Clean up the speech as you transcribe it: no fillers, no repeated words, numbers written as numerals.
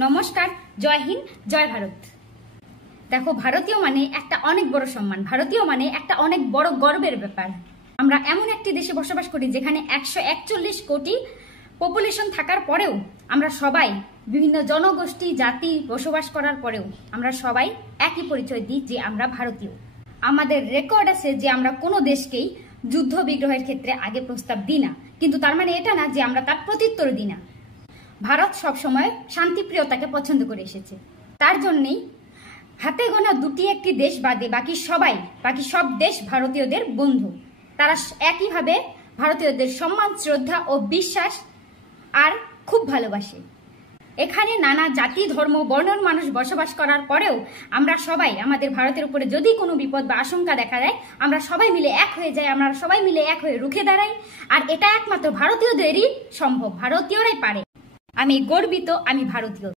নমস্কার, জয় হিন্দ, জয় ভারত। দেখো, ভারতীয় মানে একটা অনেক বড় সম্মান, ভারতীয় মানে একটা অনেক বড় গর্বের ব্যাপার। আমরা এমন একটি দেশে বসবাস করি যেখানে 141 কোটি পপুলেশন থাকার পরেও আমরা সবাই, বিভিন্ন জনগোষ্ঠী জাতি বসবাস করার পরেও আমরা সবাই একই পরিচয় দিই যে আমরা ভারতীয়। আমাদের রেকর্ড আছে যে আমরা কোনো দেশকেই যুদ্ধ বিগ্রহের ক্ষেত্রে আগে প্রস্তাব দিই না, কিন্তু তার মানে এটা না যে আমরা তার প্রত্যুত্তর দিই না। ভারত সবসময় শান্তিপ্রিয়তাকে পছন্দ করে এসেছে। তার জন্যেই হাতে গোনা দুটি একটি দেশ বাদে বাকি সব দেশ ভারতীয়দের বন্ধু। তারা একইভাবে ভারতীয়দের সম্মান, শ্রদ্ধা ও বিশ্বাস আর খুব ভালোবাসে। এখানে নানা জাতি, ধর্ম, বর্ণের মানুষ বসবাস করার পরেও আমরা সবাই, আমাদের ভারতের উপরে যদি কোনো বিপদ বা আশঙ্কা দেখা দেয়, আমরা সবাই মিলে এক হয়ে যাই, আমরা সবাই মিলে এক হয়ে রুখে দাঁড়াই। আর এটা একমাত্র ভারতীয়দেরই সম্ভব, ভারতীয়রাই পারে। আমি গর্বিত, আমি ভারতীয়।